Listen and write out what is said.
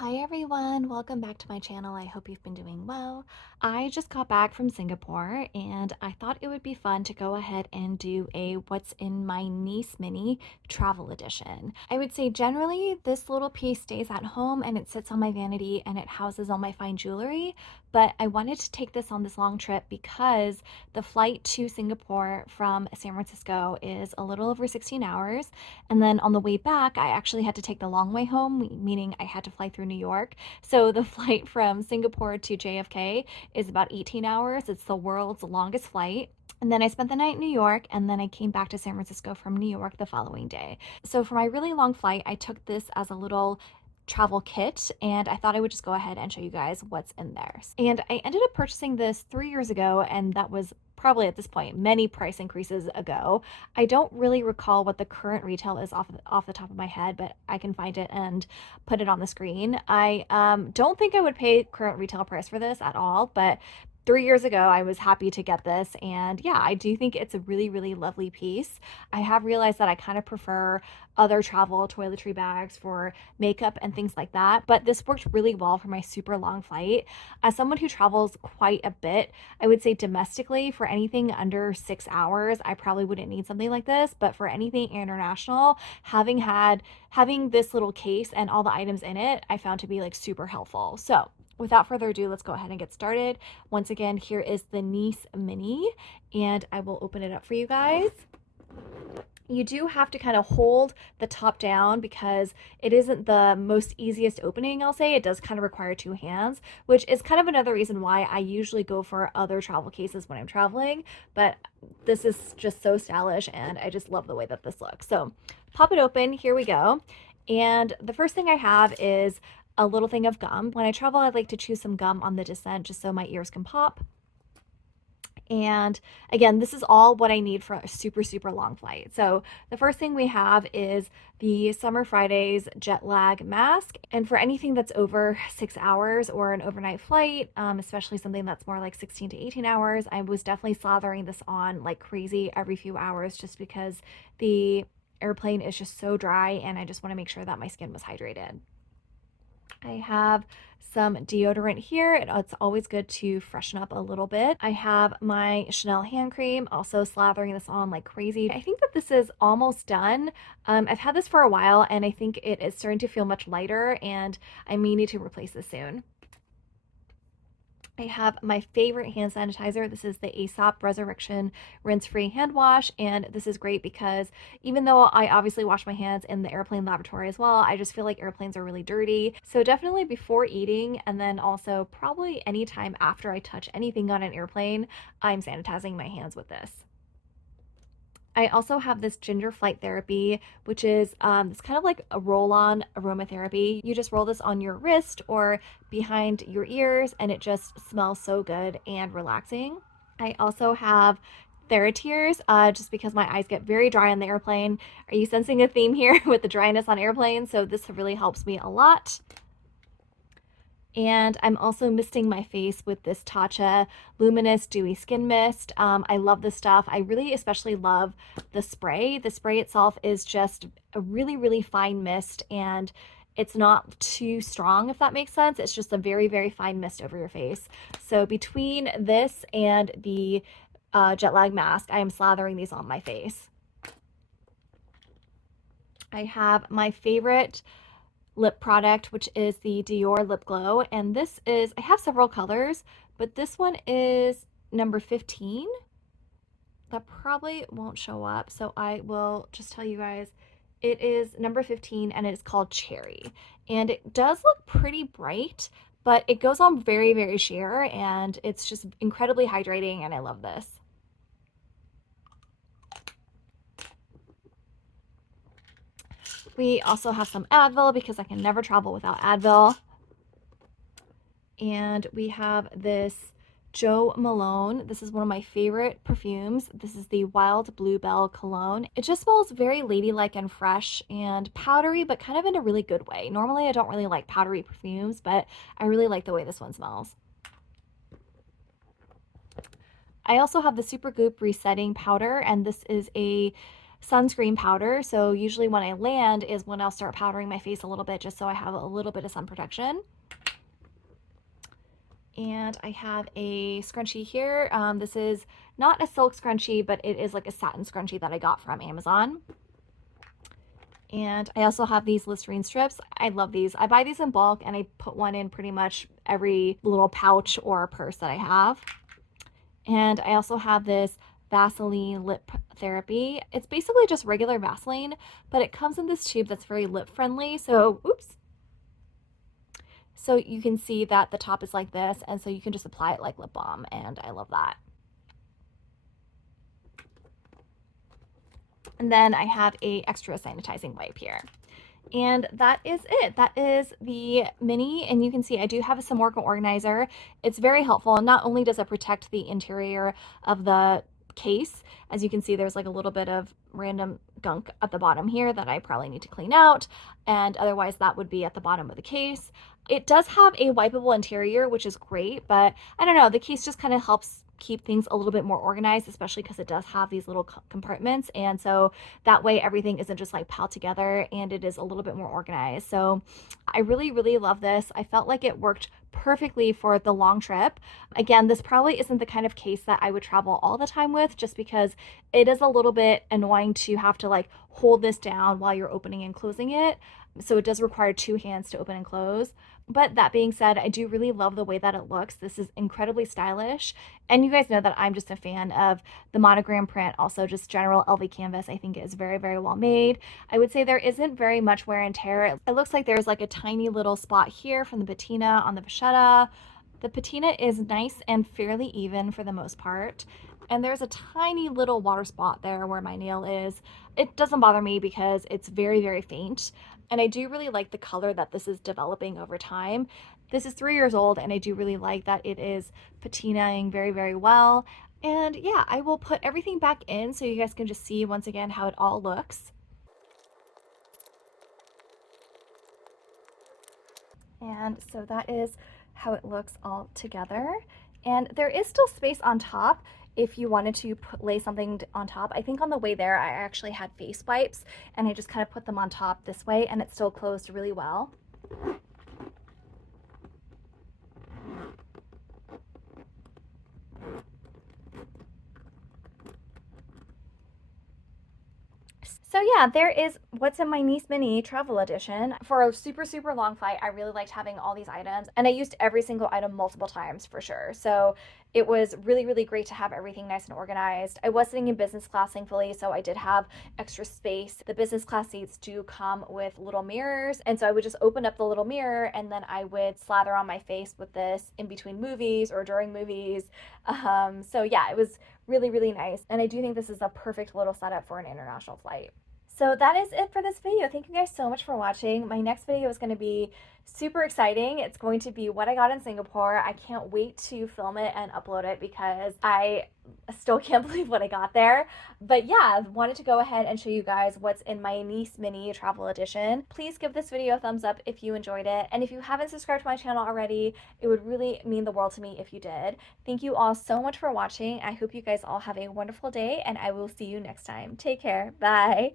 Hi everyone, welcome back to my channel. I hope you've been doing well. I just got back from Singapore and I thought it would be fun to go ahead and do a what's in my niece mini travel edition. I would say generally this little piece stays at home and it sits on my vanity and it houses all my fine jewelry, but I wanted to take this on this long trip because the flight to Singapore from San Francisco is a little over 16 hours, and then on the way back I actually had to take the long way home, meaning I had to fly through New York. So the flight from Singapore to JFK is about 18 hours. It's the world's longest flight. And then I spent the night in New York, and then I came back to San Francisco from New York the following day. So for my really long flight, I took this as a little travel kit, and I thought I would just go ahead and show you guys what's in there. And I ended up purchasing this 3 years ago, and that was probably at this point many price increases ago. I don't really recall what the current retail is off the top of my head, but I can find it and put it on the screen. I don't think I would pay current retail price for this at all, but 3 years ago I was happy to get this, and yeah, I do think it's a really lovely piece. I have realized that I kind of prefer other travel toiletry bags for makeup and things like that, but this worked really well for my super long flight. As someone who travels quite a bit, I would say domestically for anything under 6 hours I probably wouldn't need something like this, but for anything international, having this little case and all the items in it I found to be like super helpful. So without further ado, let's go ahead and get started. Once again, here is the Nice Mini, and I will open it up for you guys. You do have to kind of hold the top down because it isn't the most easiest opening, I'll say. It does kind of require two hands, which is kind of another reason why I usually go for other travel cases when I'm traveling, but this is just so stylish and I just love the way that this looks. So pop it open, here we go. And the first thing I have is a little thing of gum. When I travel, I like to chew some gum on the descent just so my ears can pop. And again, this is all what I need for a super long flight. So the first thing we have is the Summer Fridays jet lag mask. And for anything that's over 6 hours or an overnight flight, especially something that's more like 16 to 18 hours, I was definitely slathering this on like crazy every few hours just because the airplane is just so dry and I just want to make sure that my skin was hydrated. I have some deodorant here. It's always good to freshen up a little bit. I have my Chanel hand cream, also slathering this on like crazy. I think that this is almost done. I've had this for a while and I think it is starting to feel much lighter and I may need to replace this soon. I have my favorite hand sanitizer. This is the Aesop Resurrection rinse-free hand wash, and this is great because even though I obviously wash my hands in the airplane lavatory as well, I just feel like airplanes are really dirty. So definitely before eating, and then also probably anytime after I touch anything on an airplane, I'm sanitizing my hands with this. I also have this ginger flight therapy, which is it's kind of like a roll-on aromatherapy. You just roll this on your wrist or behind your ears, and it just smells so good and relaxing. I also have TheraTears, just because my eyes get very dry on the airplane. Are you sensing a theme here with the dryness on airplanes? So this really helps me a lot. And I'm also misting my face with this Tatcha Luminous Dewy Skin Mist. I love this stuff. I really especially love the spray. The spray itself is just a really fine mist, and it's not too strong, if that makes sense. It's just a very fine mist over your face. So between this and the jet lag mask, I am slathering these on my face. I have my favorite lip product, which is the Dior Lip Glow, and this is, I have several colors, but this one is number 15. That probably won't show up, so I will just tell you guys it is number 15 and it's called Cherry, and it does look pretty bright, but it goes on very sheer and it's just incredibly hydrating, and I love this. We also have some Advil because I can never travel without Advil. And we have this Jo Malone. This is one of my favorite perfumes. This is the Wild Bluebell Cologne. It just smells very ladylike and fresh and powdery, but kind of in a really good way. Normally I don't really like powdery perfumes, but I really like the way this one smells. I also have the Supergoop Resetting Powder, and this is a sunscreen powder. So usually when I land is when I'll start powdering my face a little bit just so I have a little bit of sun protection. And I have a scrunchie here. This is not a silk scrunchie, but it is like a satin scrunchie that I got from Amazon. And I also have these Listerine strips. I love these. I buy these in bulk and I put one in pretty much every little pouch or purse that I have. And I also have this Vaseline lip therapy. It's basically just regular Vaseline, but it comes in this tube that's very lip friendly. So, oops. So you can see that the top is like this, and so you can just apply it like lip balm, and I love that. And then I have a extra sanitizing wipe here. And that is it. That is the mini, and you can see I do have a Samorca organizer. It's very helpful. Not only does it protect the interior of the case, as you can see there's like a little bit of random gunk at the bottom here that I probably need to clean out, and otherwise that would be at the bottom of the case. It does have a wipeable interior, which is great, but I don't know, the case just kind of helps keep things a little bit more organized, especially because it does have these little compartments, and so that way everything isn't just like piled together and it is a little bit more organized. So I really love this. I felt like it worked perfectly for the long trip. Again, this probably isn't the kind of case that I would travel all the time with, just because it is a little bit annoying to have to like hold this down while you're opening and closing it. So it does require two hands to open and close. But that being said, I do really love the way that it looks. This is incredibly stylish. And you guys know that I'm just a fan of the monogram print, also just general LV canvas. I think it is very well made. I would say there isn't very much wear and tear. It looks like there's like a tiny little spot here from the patina on the vachetta. The patina is nice and fairly even for the most part. And there's a tiny little water spot there where my nail is. It doesn't bother me because it's very faint. And I do really like the color that this is developing over time. This is 3 years old, and I do really like that it is patinaing very well. And yeah, I will put everything back in so you guys can just see once again how it all looks. And so that is how it looks all together. And there is still space on top if you wanted to lay something on top. I think on the way there, I actually had face wipes and I just kind of put them on top this way, and it still closed really well. So yeah, there is what's in my niece mini travel edition. For a super long flight, I really liked having all these items, and I used every single item multiple times for sure. So it was really great to have everything nice and organized. I was sitting in business class, thankfully, so I did have extra space. The business class seats do come with little mirrors, and so I would just open up the little mirror and then I would slather on my face with this in between movies or during movies. So yeah, it was really nice, and I do think this is a perfect little setup for an international flight. So that is it for this video. Thank you guys so much for watching. My next video is going to be super exciting. It's going to be what I got in Singapore. I can't wait to film it and upload it because I still can't believe what I got there. But yeah, wanted to go ahead and show you guys what's in my niece mini travel edition. Please give this video a thumbs up if you enjoyed it. And if you haven't subscribed to my channel already, it would really mean the world to me if you did. Thank you all so much for watching. I hope you guys all have a wonderful day, and I will see you next time. Take care. Bye.